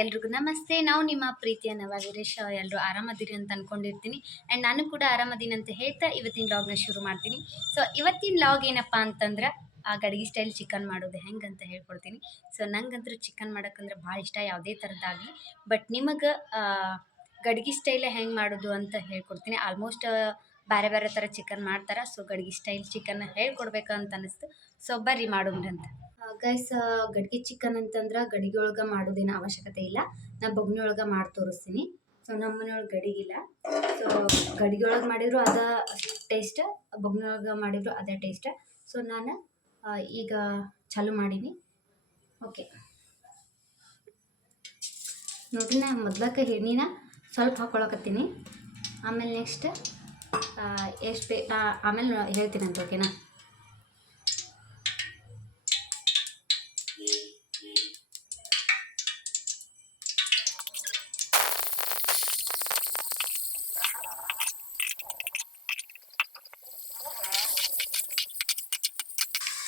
ಎಲ್ರಿಗೂ ನಮಸ್ತೆ. ನಾವು ನಿಮ್ಮ ಪ್ರೀತಿಯ ನವ ವೀರೇಶ್. ಎಲ್ಲರೂ ಆರಾಮದಿರಿ ಅಂತ ಅನ್ಕೊಂಡಿರ್ತೀನಿ. ಆ್ಯಂಡ್ ನಾನು ಕೂಡ ಆರಾಮದೀನಿ ಅಂತ ಹೇಳ್ತಾ ಇವತ್ತಿನ ಲಾಗ್ನ ಶುರು ಮಾಡ್ತೀನಿ. ಸೊ ಇವತ್ತಿನ ಲಾಗ್ ಏನಪ್ಪ ಅಂತಂದ್ರೆ ಗಡಿಗೆ ಸ್ಟೈಲ್ ಚಿಕನ್ ಮಾಡೋದು ಹೆಂಗೆ ಅಂತ ಹೇಳ್ಕೊಡ್ತೀನಿ. ಸೊ ನಂಗಂತೂ ಚಿಕನ್ ಮಾಡೋಕ್ಕಂದ್ರೆ ಭಾಳ ಇಷ್ಟ, ಯಾವುದೇ ಥರದ್ದಾಗಲಿ. ಬಟ್ ನಿಮಗೆ ಗಡಿಗೆ ಸ್ಟೈಲ್ ಹೆಂಗೆ ಮಾಡೋದು ಅಂತ ಹೇಳ್ಕೊಡ್ತೀನಿ. ಆಲ್ಮೋಸ್ಟ್ ಬೇರೆ ಬೇರೆ ಥರ ಚಿಕನ್ ಮಾಡ್ತಾರೆ. ಸೊ ಗಡಿಗೆ ಸ್ಟೈಲ್ ಚಿಕನ್ ಹೇಳ್ಕೊಡ್ಬೇಕು ಅಂತ ಅನ್ನಿಸ್ತು. ಸೊ ಬರ್ರಿ ಮಾಡೋಣ್ರಂತ. ಗೈಸ್, ಗಡಿಗೆ ಚಿಕನ್ ಅಂತಂದ್ರೆ ಗಡಿಗೆ ಒಳಗೆ ಮಾಡೋದೇನು ಅವಶ್ಯಕತೆ ಇಲ್ಲ. ನಾನು ಬೊಗ್ನಿ ಒಳಗೆ ಮಾಡಿ ತೋರಿಸ್ತೀನಿ. ಸೊ ನಮ್ಮ ಮನೆಯೊಳಗೆ ಗಡಿಗಿಲ್ಲ. ಸೊ ಗಡಿಗೆ ಒಳಗೆ ಮಾಡಿದ್ರು ಅದ ಟೇಸ್ಟ್, ಬೊಗ್ನಿ ಒಳಗೆ ಮಾಡಿದ್ರು ಅದೇ ಟೇಸ್ಟ್. ಸೊ ನಾನು ಈಗ ಚಾಲು ಮಾಡೀನಿ. ಓಕೆ ನೋಡ್ರಿ, ನಾನು ಮೊದ್ಲಕ್ಕೆ ಎಣ್ಣೆನ ಸ್ವಲ್ಪ ಹಾಕ್ಕೊಳಕತ್ತೀನಿ. ಆಮೇಲೆ ನೆಕ್ಸ್ಟ್ ಎಷ್ಟು ಆಮೇಲೆ ಹೇಳ್ತೀನಿ ಅಂತ. ಓಕೆನಾ?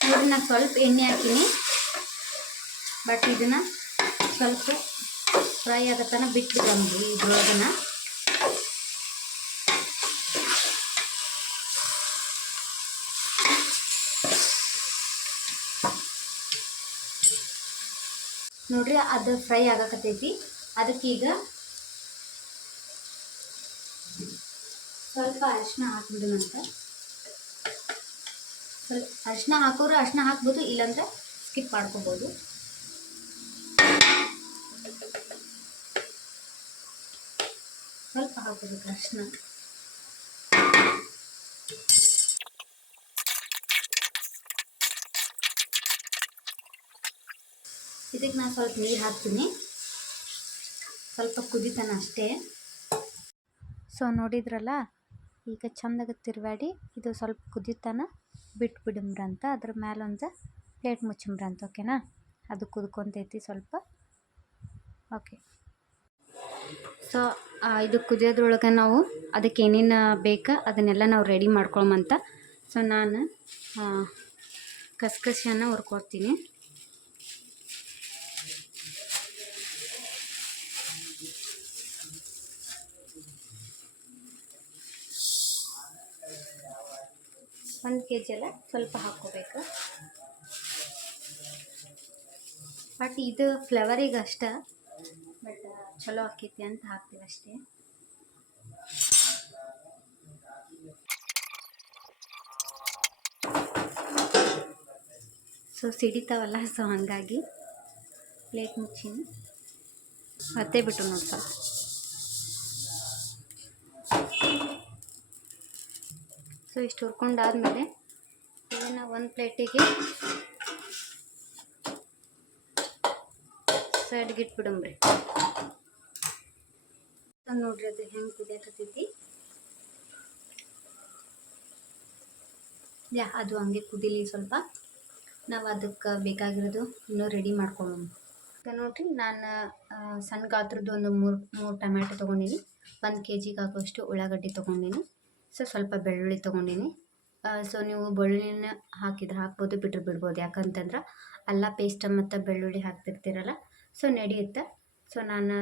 ನೋಡಿ, ನಾನು ಸ್ವಲ್ಪ ಎಣ್ಣೆ ಹಾಕೀನಿ. ಬಟ್ ಇದನ್ನು ಸ್ವಲ್ಪ ಫ್ರೈ ಆಗತ್ತನ ಬಿಟ್ಬಿಡಂಬ್ರಿ ಇದ್ರೊಳಗನ. ನೋಡ್ರಿ, ಅದು ಫ್ರೈ ಆಗಕತ್ತೈತಿ. ಅದಕ್ಕೀಗ ಸ್ವಲ್ಪ ಅರಿಶಿನ ಹಾಕ್ಬಿಡೋಣಂತ. ಸ್ವಲ್ಪ ಅರಿಶಿನ ಹಾಕೋರು ಅರಿಶಿನ ಹಾಕ್ಬೋದು, ಇಲ್ಲಾಂದ್ರೆ ಸ್ಕಿಪ್ ಮಾಡ್ಕೋಬೋದು. ಸ್ವಲ್ಪ ಹಾಕೋಬೇಕು ಅರಿಶಿನ. ಇದಕ್ಕೆ ನಾನು ಸ್ವಲ್ಪ ನೀರು ಹಾಕ್ತೀನಿ. ಸ್ವಲ್ಪ ಕುದಿತಾನ ಅಷ್ಟೇ. ಸೊ ನೋಡಿದ್ರಲ್ಲ, ಈಗ ಚಂದಾಗ ತಿರುವಾಡಿ ಇದು ಸ್ವಲ್ಪ ಕುದಿತಾನ ಬಿಟ್ಬಿಡಮ್ರಂತ. ಅದ್ರ ಮೇಲೆ ಒಂದು ಪ್ಲೇಟ್ ಮುಚ್ಚಮ್ರಂತ. ಓಕೆನಾ? ಅದು ಕುದ್ಕೊಂತೈತಿ ಸ್ವಲ್ಪ. ಓಕೆ, ಸೊ ಇದು ಕುದಿಯೋದ್ರೊಳಗೆ ನಾವು ಅದಕ್ಕೆ ಏನೇನು ಬೇಕಾ ಅದನ್ನೆಲ್ಲ ನಾವು ರೆಡಿ ಮಾಡ್ಕೊಳಮಂತ. ಸೊ ನಾನು ಕಸ್ಕಸಿಯನ್ನು ಹುರ್ಕೊಡ್ತೀನಿ. ಒಂದು ಕೆ ಜಿ ಎಲ್ಲ ಸ್ವಲ್ಪ ಹಾಕ್ಕೋಬೇಕು. ಬಟ್ ಇದು ಫ್ಲೇವರಿಗೆ ಅಷ್ಟೇ, ಬಟ್ ಚಲೋ ಆಕೈತಿ ಅಂತ ಹಾಕ್ತೀವಿ ಅಷ್ಟೇ. ಸೊ ಸಿಡಿತಾವಲ್ಲ, ಸೊ ಹಾಗಾಗಿ ಪ್ಲೇಟ್ ಮುಚ್ಚಿನಿ ಮತ್ತೆ ಬಿಟ್ಟು ನೋಡಿ ಸ್ವಲ್ಪ. ಸೊ ಇಷ್ಟು ಹುರ್ಕೊಂಡಾದ್ಮೇಲೆ ಇದನ್ನು ಒಂದು ಪ್ಲೇಟಿಗೆ ಸೈಡ್ಗೆ ಇಟ್ಬಿಡಂಬ್ರಿ. ನೋಡ್ರಿ, ಅದು ಹೆಂಗೆ ಕುದಿಯಕತ್ತೈತಿ. ಅದು ಹಂಗೆ ಕುದಿಲಿ ಸ್ವಲ್ಪ. ನಾವು ಅದಕ್ಕೆ ಬೇಕಾಗಿರೋದು ಇನ್ನೂ ರೆಡಿ ಮಾಡ್ಕೊಳ್ಳೋಣ. ನೋಡ್ರಿ, ನಾನು ಸಣ್ಣ ಗಾತ್ರದ್ದು ಒಂದು ಮೂರು ಟೊಮ್ಯಾಟೊ ತೊಗೊಂಡಿನಿ. 1 ಕೆ ಜಿಗೆ ಆಗೋಷ್ಟು ಉಳ್ಳಾಗಡ್ಡಿ ತೊಗೊಂಡಿನಿ. ಸೊ ಸ್ವಲ್ಪ ಬೆಳ್ಳುಳ್ಳಿ ತೊಗೊಂಡಿನಿ. ಸೊ ನೀವು ಬೆಳ್ಳುಳ್ಳಿನ ಹಾಕಿದ್ರೆ ಹಾಕ್ಬೋದು, ಬಿಟ್ಟರೆ ಬಿಡ್ಬೋದು. ಯಾಕಂತಂದ್ರೆ ಅಲ್ಲ ಪೇಸ್ಟ್ ಮತ್ತು ಬೆಳ್ಳುಳ್ಳಿ ಹಾಕ್ತಿರ್ತೀರಲ್ಲ, ಸೊ ನಡೆಯುತ್ತೆ. ಸೊ ನಾನು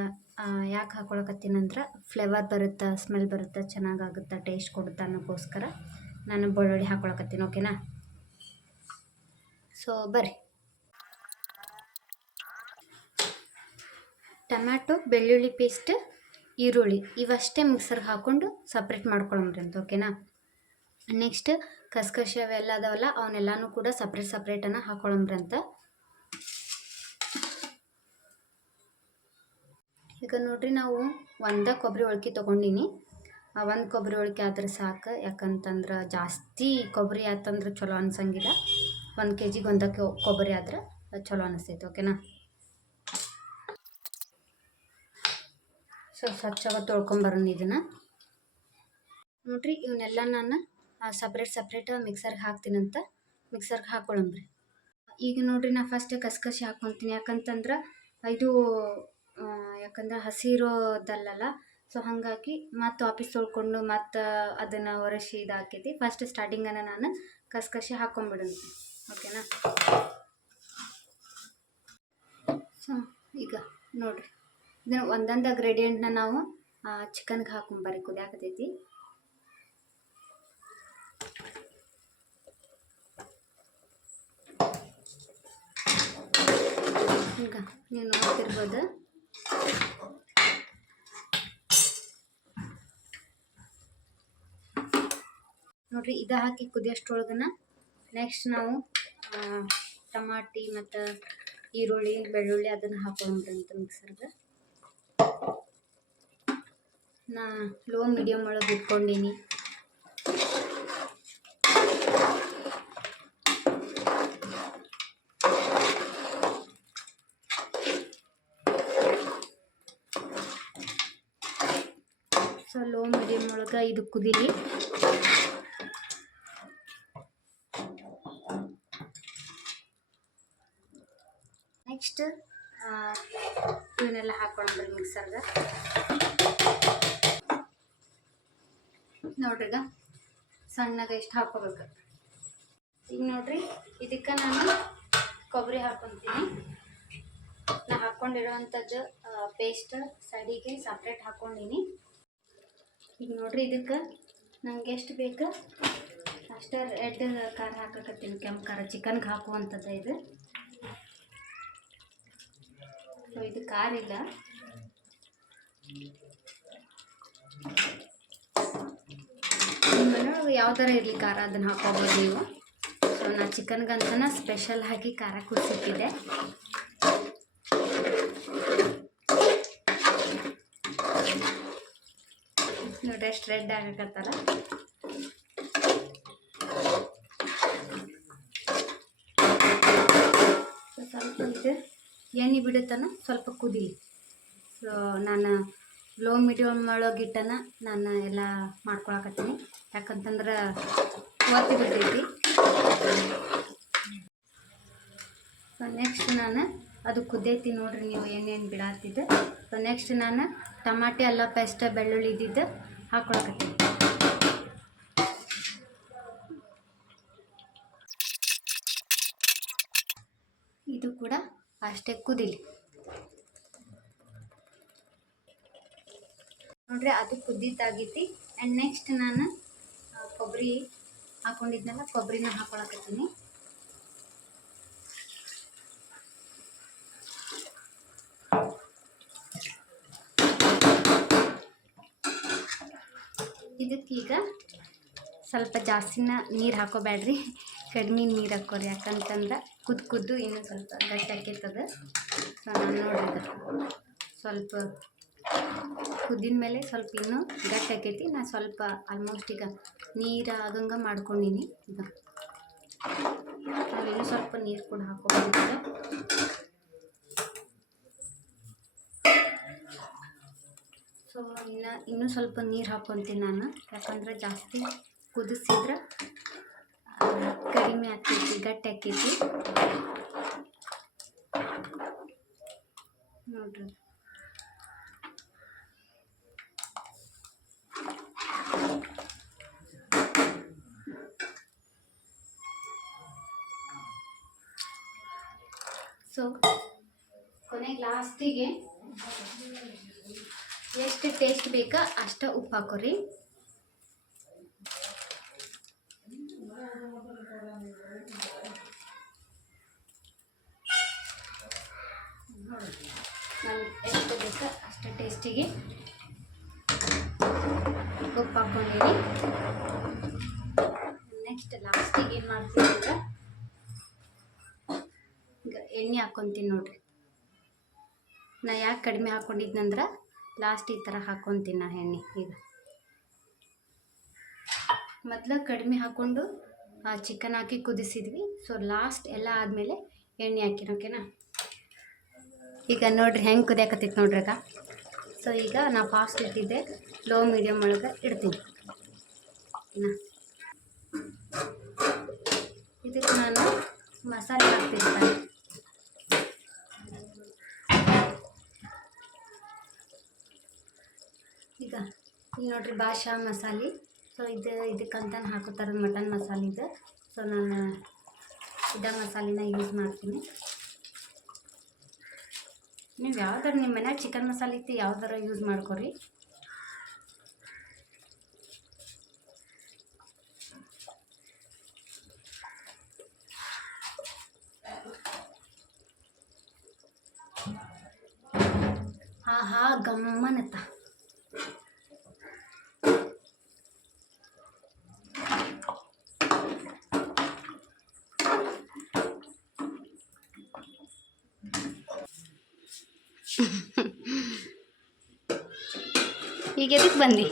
ಯಾಕೆ ಹಾಕ್ಕೊಳಕತ್ತೀನಂದ್ರೆ ಫ್ಲೇವರ್ ಬರುತ್ತೆ, ಸ್ಮೆಲ್ ಬರುತ್ತೆ, ಚೆನ್ನಾಗಾಗುತ್ತೆ, ಟೇಸ್ಟ್ ಕೊಡುತ್ತೆ ಅನ್ನೋಕ್ಕೋಸ್ಕರ ನಾನು ಬೆಳ್ಳುಳ್ಳಿ ಹಾಕ್ಕೊಳಕತ್ತೀನಿ. ಓಕೆನಾ? ಸೊ ಬರ್ರಿ, ಟೊಮ್ಯಾಟೊ, ಬೆಳ್ಳುಳ್ಳಿ ಪೇಸ್ಟ್, ಈರುಳ್ಳಿ ಇವಷ್ಟೇ ಮಿಕ್ಸರ್ಗೆ ಹಾಕ್ಕೊಂಡು ಸಪ್ರೇಟ್ ಮಾಡ್ಕೊಳಮ್ರಿ ಅಂತ. ಓಕೆನಾ? ನೆಕ್ಸ್ಟ್ ಕಸ್ಕಸಿ ಅವೆಲ್ಲ ಅದಾವಲ್ಲ, ಅವನ್ನೆಲ್ಲನೂ ಕೂಡ ಸಪ್ರೇಟನ್ನು ಹಾಕ್ಕೊಳಮ್ರಿ ಅಂತ. ಈಗ ನೋಡ್ರಿ, ನಾವು ಒಂದು ಕೊಬ್ಬರಿ ಒಳಕೆ ತೊಗೊಂಡಿನಿ. ಒಂದು ಕೊಬ್ಬರಿ ಒಳಕೆ ಆದ್ರೆ ಸಾಕು. ಯಾಕಂತಂದ್ರೆ ಜಾಸ್ತಿ ಕೊಬ್ಬರಿ ಆತಂದ್ರೆ ಚಲೋ ಅನ್ಸಂಗಿಲ್ಲ. 1 ಕೆ ಜಿಗೆ ಒಂದು ಕೊಬ್ಬರಿ ಆದ್ರೆ ಚಲೋ ಅನಿಸ್ತೈತೆ. ಓಕೆನಾ? ಸೊ ಸ್ವಚ್ಛವಾಗಿ ತೊಳ್ಕೊಂಬರೋಣ ಇದನ್ನು. ನೋಡ್ರಿ, ಇವನ್ನೆಲ್ಲ ನಾನು ಸಪ್ರೇಟ್ ಮಿಕ್ಸರ್ಗೆ ಹಾಕ್ತೀನಂತ. ಮಿಕ್ಸರ್ಗೆ ಹಾಕ್ಕೊಳಮ್ರಿ. ಈಗ ನೋಡ್ರಿ, ನಾನು ಫಸ್ಟ್ ಕಸ್ಕಸಿ ಹಾಕ್ಕೊತೀನಿ. ಯಾಕಂತಂದ್ರೆ ಇದು ಯಾಕಂದ್ರೆ ಹಸಿ ಇರೋದಲ್ಲ. ಸೊ ಹಾಗಾಗಿ ಮತ್ತು ವಾಪಸ್ ತೊಳ್ಕೊಂಡು ಮತ್ತು ಅದನ್ನು ಒರೆಸಿ ಇದಾಕೈತಿ. ಫಸ್ಟ್ ಸ್ಟಾರ್ಟಿಂಗನ್ನು ನಾನು ಕಸ್ಕಸಿ ಹಾಕ್ಕೊಂಬಿಡೋಣ. ಓಕೆನಾ? ಸೊ ಈಗ ನೋಡ್ರಿ, ಇದನ್ನು ಒಂದೊಂದು ಗ್ರೇಡಿಯೆಂಟ್ನ ನಾವು ಚಿಕನ್ಗೆ ಹಾಕೊಂಬರ್ರಿ, ಕುದಿಯಾಕತೈತಿ. ಈಗ ನೀವು ನೋಡ್ತಿರ್ಬೋದು ನೋಡ್ರಿ, ಇದು ಹಾಕಿ ಕುದಿಯೋಷ್ಟ್ರೊಳಗನ ನೆಕ್ಸ್ಟ್ ನಾವು ಟಮಾಟಿ ಮತ್ತು ಈರುಳ್ಳಿ ಬೆಳ್ಳುಳ್ಳಿ ಅದನ್ನು ಹಾಕೊಂಡ್ರಂತ ಮಿಕ್ಸರ್ಗೆ. ನಾ ಲೋ ಮೀಡಿಯಮ್ ಒಳಗೆ ಇಟ್ಕೊಂಡೀನಿ. ಸೊ ಲೋ ಮೀಡಿಯಮ್ ಒಳಗೆ ಇದು ಕುದೀಲಿ. ನೆಕ್ಸ್ಟ್ ಇವನ್ನೆಲ್ಲ ಹಾಕೊಂಡ್ರಿ ಮಿಕ್ಸರ್ಗೆ. ನೋಡ್ರಿ, ಈಗ ಸಣ್ಣಗೆ ಎಷ್ಟು ಹಾಕೋಬೇಕು. ಈಗ ನೋಡ್ರಿ, ಇದಕ್ಕೆ ನಾನು ಕೊಬ್ಬರಿ ಹಾಕ್ಕೊತೀನಿ. ನಾ ಹಾಕ್ಕೊಂಡಿರೋವಂಥದ್ದು ಪೇಸ್ಟ್ ಸೈಡಿಗೆ ಸಪ್ರೇಟ್ ಹಾಕ್ಕೊಂಡೀನಿ. ಈಗ ನೋಡ್ರಿ, ಇದಕ್ಕೆ ನಂಗೆ ಎಷ್ಟು ಬೇಕು ಅಷ್ಟೇ ರೆಡ್ ಖಾರ ಹಾಕಕತ್ತೀನಿ, ಕೆಂಪು ಖಾರ ಚಿಕನ್ಗೆ ಹಾಕುವಂಥದ್ದು ಇದು. ಸೊ ಇದು ಖಾರ ಇಲ್ಲ. ನಿಮ್ಮ ಮನೆಯೊಳಗೆ ಯಾವ ಥರ ಇರಲಿ ಖಾರ ಅದನ್ನು ಹಾಕೋಬೋದು ನೀವು. ಸೊ ನಾ ಚಿಕನ್ಗಂತನ ಸ್ಪೆಷಲ್ ಆಗಿ ಖಾರ ಕುದಿಸಿಟ್ಟಿದ್ದೆ. ನೋಡ್ರಿ ಎಷ್ಟು ರೆಡ್ ಆಗಕತ್ತಾರ. ಸ್ವಲ್ಪ ಇದು ಎಣ್ಣೆ ಬಿಡುತ್ತಾನ ಸ್ವಲ್ಪ ಕುದೀಲಿ. ಸೊ ನಾನು ಲೋ ಮೀಡಿಯಮ್ ಒಳಗಿಟ್ಟನ ನಾನು ಎಲ್ಲ ಮಾಡ್ಕೊಳಕತ್ತೀನಿ, ಯಾಕಂತಂದ್ರೆ ಒತ್ತಿ ಬಿಡ್ತೈತಿ. ಸೊ ನೆಕ್ಸ್ಟ್ ನಾನು ಅದು ಕುದ್ದೈತಿ ನೋಡ್ರಿ, ನೀವು ಏನೇನು ಬಿಡಾತಿದ್ದೆ. ಸೊ ನೆಕ್ಸ್ಟ್ ನಾನು ಟಮಾಟೆ ಅಲ್ಲ ಪೇಸ್ಟ್ ಬೆಳ್ಳುಳ್ಳಿ ಇದ್ದಿದ್ದು ಹಾಕ್ಕೊಳಕತ್ತೀನಿ. ಇದು ಕೂಡ ಅಷ್ಟೇ ಕುದೀಲಿ. ನೋಡ್ರಿ, ಅದು ಕುದ್ದಿದ್ದಾಗೈತಿ. ಆ್ಯಂಡ್ ನೆಕ್ಸ್ಟ್ ನಾನು ಕೊಬ್ಬರಿ ಹಾಕ್ಕೊಂಡಿದ್ನಲ್ಲ, ಕೊಬ್ಬರಿನ ಹಾಕ್ಕೊಳಕತ್ತೀನಿ. ಇದಕ್ಕೀಗ ಸ್ವಲ್ಪ ಜಾಸ್ತಿನ ನೀರು ಹಾಕೋಬೇಡ್ರಿ, ಕಡಿಮೆ ನೀರು ಹಾಕೋರಿ. ಯಾಕಂತಂದ್ರೆ ಕುದ್ದು ಇನ್ನೂ ಸ್ವಲ್ಪ ಗಟ್ಟಿ ಆಕೈತದ. ಸೊ ನಾನು ನೋಡಿದ ಸ್ವಲ್ಪ ಕುದ್ದಿನ ಮೇಲೆ ಸ್ವಲ್ಪ ಇನ್ನೂ ಗಟ್ಟಿ ಆಕೈತಿ. ನಾನು ಸ್ವಲ್ಪ ಆಲ್ಮೋಸ್ಟ್ ಈಗ ನೀರು ಆಗಂಗೆ ಮಾಡ್ಕೊಂಡೀನಿ. ಈಗ ನಾವಿನ್ನೂ ಸ್ವಲ್ಪ ನೀರು ಕೂಡ ಹಾಕೋಬೇಕಿದೆ. ಸೊ ಇನ್ನೂ ಸ್ವಲ್ಪ ನೀರು ಹಾಕ್ಕೊತೀನಿ ನಾನು, ಯಾಕಂದ್ರೆ ಜಾಸ್ತಿ ಕುದಿಸಿದ್ರೆ ಕಡಿಮೆ ಆಕೈತಿ, ಗಟ್ಟಿ ಆಕೈತಿ. ನೋಡ್ರಿ, ಸೊ ಕೊನೆಗೆ ಲಾಸ್ಟಿಗೆ ಎಷ್ಟು ಟೇಸ್ಟ್ ಬೇಕಾ ಅಷ್ಟು ಉಪ್ಪು ಹಾಕೋರಿ. ನಾನು ಎಷ್ಟು ಬೇಕು ಅಷ್ಟು ಟೇಸ್ಟಿಗೆ ಉಪ್ಪು ಹಾಕ್ಕೊಂಡಿನಿ. ನೆಕ್ಸ್ಟ್ ಲಾಸ್ಟಿಗೆ ಏನು ಮಾಡ್ತೀನಿ ಅಂದ್ರೆ ಈಗ ಎಣ್ಣೆ ಹಾಕ್ಕೊತೀನಿ ನೋಡ್ರಿ. ನಾ ಯಾಕೆ ಕಡಿಮೆ ಹಾಕ್ಕೊಂಡಿದ್ನಂದ್ರೆ ಲಾಸ್ಟ್ ಈ ಥರ ಹಾಕ್ಕೊತೀನಿ ನಾ ಎಣ್ಣೆ. ಈಗ ಮೊದಲು ಕಡಿಮೆ ಹಾಕ್ಕೊಂಡು ಚಿಕನ್ ಹಾಕಿ ಕುದಿಸಿದ್ವಿ. ಸೊ ಲಾಸ್ಟ್ ಎಲ್ಲ ಆದಮೇಲೆ ಎಣ್ಣೆ ಹಾಕಿನ, ಓಕೆನಾ. ಈಗ ನೋಡ್ರಿ ಹೆಂಗೆ ಕುದಿಯಾಕತ್ತೈತೆ ನೋಡ್ರಿ ಈಗ. ಸೊ ಈಗ ನಾ ಫಾಸ್ಟ್ ಇಟ್ಟಿದ್ದೆ, ಲೋ ಮೀಡಿಯಮ್ ಒಳಗೆ ಇಡ್ತೀನಿ. ಇದಕ್ಕೆ ನಾನು ಮಸಾಲೆ ಹಾಕ್ತಿರ್ತೀನಿ. ಈಗ ನೋಡ್ರಿ ಭಾಷಾ ಮಸಾಲೆ. ಸೊ ಇದಕ್ಕಂತ ಹಾಕೋತಾರೆ ಮಟನ್ ಮಸಾಲೆ ಇದು. ಸೊ ನಾನು ಇದ ಮಸಾಲೆನ ಯೂಸ್ ಮಾಡ್ತೀನಿ. ನೀವು ಯಾವ್ದಾರು ನಿಮ್ಮ ಮನ್ಯಾಗ ಚಿಕನ್ ಮಸಾಲೆ ಇತ್ತು ಯಾವ್ದಾರ ಯೂಸ್ ಮಾಡ್ಕೊರಿ. ಆಹಾ ಗಮ್ಮನತ್ತ. ಈಗ ಎದಕ್ಕೆ ಬಂದು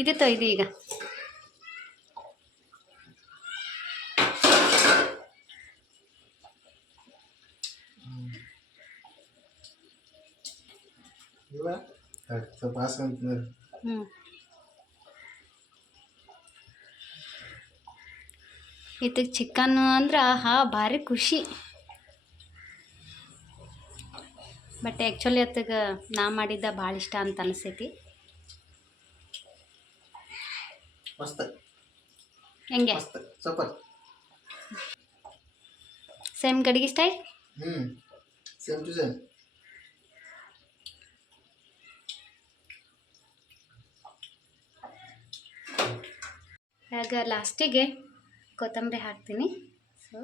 ಇದಿತ್ತೋ ಇದು ಈಗ ಇದಕ್ಕೆ ಚಿಕನ್ ಅಂದ್ರೆ ಆಹಾ ಭಾರಿ ಖುಷಿ. ಬಟ್ ಆ್ಯಕ್ಚುಲಿ ಅದಕ್ಕೆ ನಾ ಮಾಡಿದ್ದ ಭಾಳ ಇಷ್ಟ ಅಂತ ಅನಿಸ್ತೈತಿ. ಹೆಂಗೆ ಸೂಪರ್ ಸೇಮ್ ಗಡಿಗೆ ಸ್ಟೈಲ್. Same to same. ಆಗ ಲಾಸ್ಟಿಗೆ ಕೊತ್ತಂಬರಿ ಹಾಕ್ತೀನಿ. ಸೊ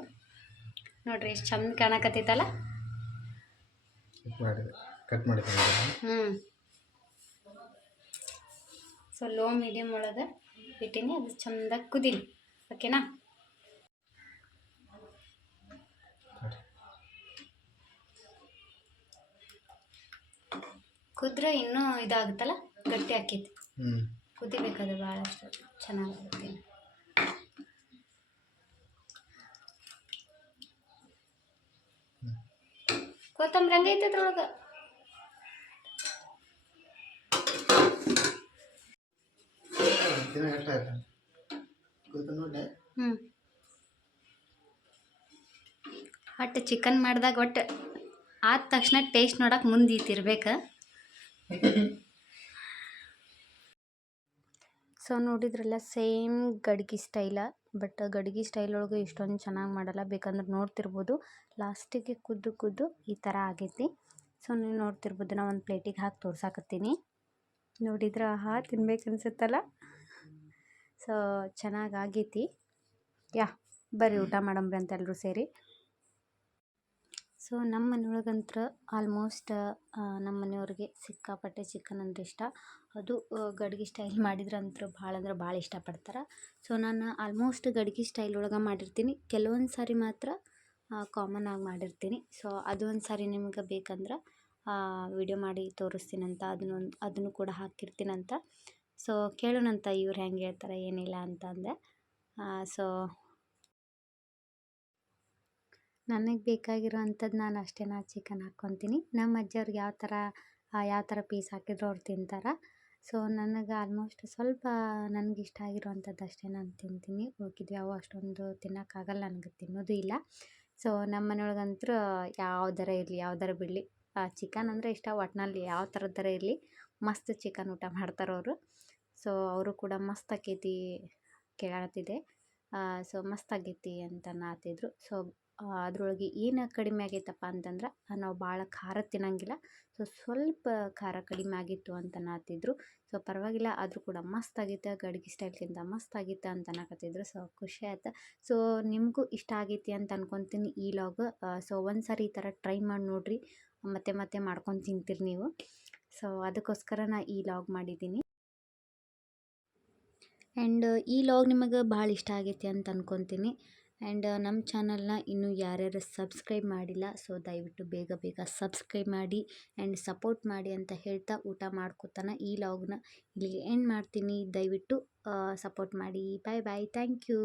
ನೋಡ್ರಿ ಎಷ್ಟು ಚಂದ ಕಾಣಕತ್ತೈತಲ್ಲ. ಕಟ್ ಮಾಡಿದ್ದೀನಿ. ಸೊ ಲೋ ಮೀಡಿಯಮ್ ಒಳಗೆ ಇಟ್ಟೀನಿ, ಅದು ಚಂದಾಗಿ ಕುದೀಲಿ. ಓಕೆನಾ? ಕುದ್ರೆ ಇನ್ನೂ ಇದಾಗುತ್ತಲ್ಲ, ಗಟ್ಟಿ ಹಾಕಿತ್ತು. ಕುದಿಬೇಕಾದ್ರೆ ಭಾಳಷ್ಟು ಚೆನ್ನಾಗುತ್ತೆ. ಕೊತ್ತಂಬರಿ ಹಂಗೈತೆ ಅದ್ರೊಳಗೆ. ಒಟ್ಟು ಚಿಕನ್ ಮಾಡಿದಾಗ ಒಟ್ಟು ಆದ ತಕ್ಷಣ ಟೇಸ್ಟ್ ನೋಡಕ್ಕೆ ಮುಂದೆ ಇರ್ಬೇಕು. ಸೊ ನೋಡಿದ್ರಲ್ಲ, ಸೇಮ್ ಗಡ್ಗೆ ಸ್ಟೈಲ. ಬಟ್ ಗಡ್ಗೆ ಸ್ಟೈಲ್ ಒಳಗೆ ಇಷ್ಟೊಂದು ಚೆನ್ನಾಗಿ ಮಾಡಲ್ಲ. ಬೇಕಂದ್ರೆ ನೋಡ್ತಿರ್ಬೋದು, ಲಾಸ್ಟಿಗೆ ಕುದ್ದು ಈ ಥರ ಆಗೈತಿ. ಸೊ ನೀವು ನೋಡ್ತಿರ್ಬೋದು, ನಾ ಒಂದು ಪ್ಲೇಟಿಗೆ ಹಾಕಿ ತೋರ್ಸಾಕತ್ತೀನಿ. ನೋಡಿದ್ರೆ ಆಹಾ ತಿನ್ಬೇಕು ಅನ್ಸುತ್ತಲ್ಲ. ಸೊ ಚೆನ್ನಾಗೈತಿ. ಬರ್ರಿ ಊಟ ಮಾಡಂಬ್ರಿ ಅಂತ ಎಲ್ಲರೂ ಸೇರಿ. ಸೊ ನಮ್ಮ ಮನೆಯೊಳಗಂತ್ರ ಆಲ್ಮೋಸ್ಟ್ ನಮ್ಮ ಮನೆಯವ್ರಿಗೆ ಸಿಕ್ಕಾಪಟ್ಟೆ ಚಿಕನ್ ಅಂದ್ರೆ ಇಷ್ಟ. ಅದು ಗಡ್ಗೆ ಸ್ಟೈಲ್ ಮಾಡಿದ್ರಂತೂ ಭಾಳ ಅಂದ್ರೆ ಭಾಳ ಇಷ್ಟಪಡ್ತಾರೆ. ಸೊ ನಾನು ಆಲ್ಮೋಸ್ಟ್ ಗಡ್ಗೆ ಸ್ಟೈಲ್ ಒಳಗೆ ಮಾಡಿರ್ತೀನಿ. ಕೆಲವೊಂದು ಸಾರಿ ಮಾತ್ರ ಕಾಮನ್ ಆಗಿ ಮಾಡಿರ್ತೀನಿ. ಸೊ ಅದು ಒಂದು ಸಾರಿ ನಿಮ್ಗೆ ಬೇಕಂದ್ರೆ ವಿಡಿಯೋ ಮಾಡಿ ತೋರಿಸ್ತೀನಂತ, ಅದನ್ನು ಕೂಡ ಹಾಕಿರ್ತೀನಂತ. ಸೊ ಕೇಳೋಣಂತ ಇವ್ರು ಹೆಂಗೆ ಹೇಳ್ತಾರೆ ಏನಿಲ್ಲ ಅಂತ ಅಂದೆ. ಸೊ ನನಗೆ ಬೇಕಾಗಿರೋ ಅಂಥದ್ದು ನಾನು ಅಷ್ಟೇ ಚಿಕನ್ ಹಾಕ್ಕೊತೀನಿ. ನಮ್ಮ ಅಜ್ಜಿಯವ್ರಿಗೆ ಯಾವ ಥರ ಪೀಸ್ ಹಾಕಿದ್ರು ಅವ್ರು ತಿಂತಾರೆ. ಸೊ ನನಗೆ ಆಲ್ಮೋಸ್ಟ್ ಸ್ವಲ್ಪ ನನಗಿಷ್ಟ ಆಗಿರೋವಂಥದ್ದು ಅಷ್ಟೇ ನಾನು ತಿಂತೀನಿ. ಉಳ್ಕಿದ್ವಿ ಅವು ಅಷ್ಟೊಂದು ತಿನ್ನೋಕ್ಕಾಗಲ್ಲ, ನನಗೆ ತಿನ್ನೋದು ಇಲ್ಲ. ಸೊ ನಮ್ಮ ಮನೆಯೊಳಗಂತೂ ಯಾವ್ದಾರ ಇರಲಿ, ಯಾವ್ದಾರ ಬಿಡಲಿ, ಚಿಕನ್ ಅಂದರೆ ಇಷ್ಟ. ಒಟ್ಟಿನಲ್ಲಿ ಯಾವ ಥರದ್ದಾರ ಇರಲಿ, ಮಸ್ತ್ ಚಿಕನ್ ಊಟ ಮಾಡ್ತಾರೆ ಅವರು. ಸೊ ಅವರು ಕೂಡ ಮಸ್ತ್ ಆಕೈತಿ ಕೇಳತ್ತಿದೆ. ಸೊ ಮಸ್ತ್ ಆಗೈತಿ ಅಂತ ಅನ್ನತ್ತಿದ್ರು. ಸೊ ಅದ್ರೊಳಗೆ ಏನು ಕಡಿಮೆ ಆಗೈತಪ್ಪ ಅಂತಂದ್ರೆ, ನಾವು ಭಾಳ ಖಾರ ತಿನ್ನಂಗಿಲ್ಲ. ಸೊ ಸ್ವಲ್ಪ ಖಾರ ಕಡಿಮೆ ಆಗಿತ್ತು ಅಂತ ಅನ್ನತ್ತಿದ್ರು. ಸೊ ಪರವಾಗಿಲ್ಲ, ಆದರೂ ಕೂಡ ಮಸ್ತ್ ಆಗೈತೆ, ಗಡ್ಗೆ ಸ್ಟೈಲ್ಗಿಂತ ಮಸ್ತ್ ಆಗೈತೆ ಅಂತ ಅನ್ನಕತ್ತಿದ್ರು. ಸೊ ಖುಷಿ ಆಯ್ತು. ಸೊ ನಿಮಗೂ ಇಷ್ಟ ಆಗೈತಿ ಅಂತ ಅನ್ಕೊತೀನಿ ಈ ಲಾಗ್. ಸೊ ಒಂದು ಸಾರಿ ಈ ಥರ ಟ್ರೈ ಮಾಡಿ ನೋಡಿರಿ, ಮತ್ತೆ ಮಾಡ್ಕೊಂಡು ತಿಂತೀರಿ ನೀವು. ಸೊ ಅದಕ್ಕೋಸ್ಕರ ನಾನು ಈ ಲಾಗ್ ಮಾಡಿದ್ದೀನಿ. ಆ್ಯಂಡ್ ಈ ಲಾಗ್ ನಿಮಗೆ ಭಾಳ ಇಷ್ಟ ಆಗೈತಿ ಅಂತ ಅನ್ಕೊತೀನಿ. ಆ್ಯಂಡ್ ನಮ್ಮ ಚಾನಲ್ನ ಇನ್ನೂ ಯಾರ್ಯಾರು ಸಬ್ಸ್ಕ್ರೈಬ್ ಮಾಡಿಲ್ಲ, ಸೊ ದಯವಿಟ್ಟು ಬೇಗ ಸಬ್ಸ್ಕ್ರೈಬ್ ಮಾಡಿ ಆ್ಯಂಡ್ ಸಪೋರ್ಟ್ ಮಾಡಿ ಅಂತ ಹೇಳ್ತಾ ಊಟ ಮಾಡ್ಕೊತಾನೆ ಈ ಲಾಗ್ನ ಇಲ್ಲಿಗೆ ಎಂಡ್ ಮಾಡ್ತೀನಿ. ದಯವಿಟ್ಟು ಸಪೋರ್ಟ್ ಮಾಡಿ. Bye thank you.